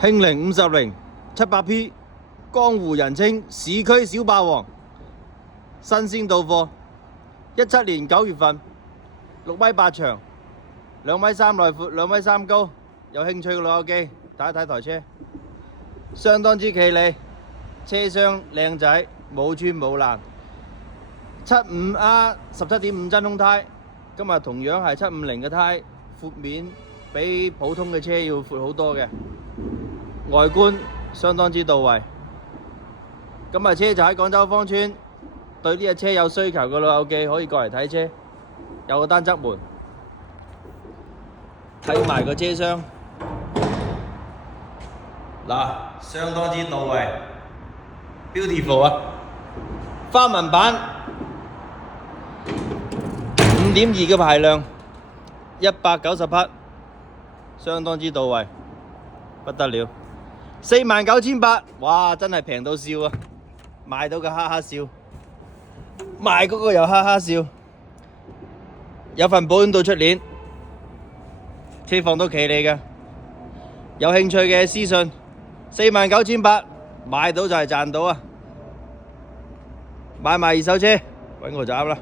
興鈴50700P， 江湖人稱市區小霸王，新鮮到貨。17年9月份，6米8長，2米3內闊，2米3高。有興趣嘅老友記睇一睇台車，相當之企理，車廂靚仔，冇穿冇爛。75R 17.5真空胎，今日同樣係750嘅胎，闊面比普通嘅車要闊好多嘅。外觀相當之到位。今日車就喺廣州芳村，對呢隻車有需求嘅老友記可以過嚟睇車。有個單側門，睇埋個車廂，嗱，相當之到位 ，beautiful 啊！花紋版5.2嘅排量，190匹，相當之到位，不得了。49,800，哇！真係平到笑啊！賣到個哈哈笑，賣嗰個又哈哈笑。有份保險到出年，車況都企理嘅。有興趣嘅私信，49,800買到就係賺到啊！買賣二手車，揾我就啱啦。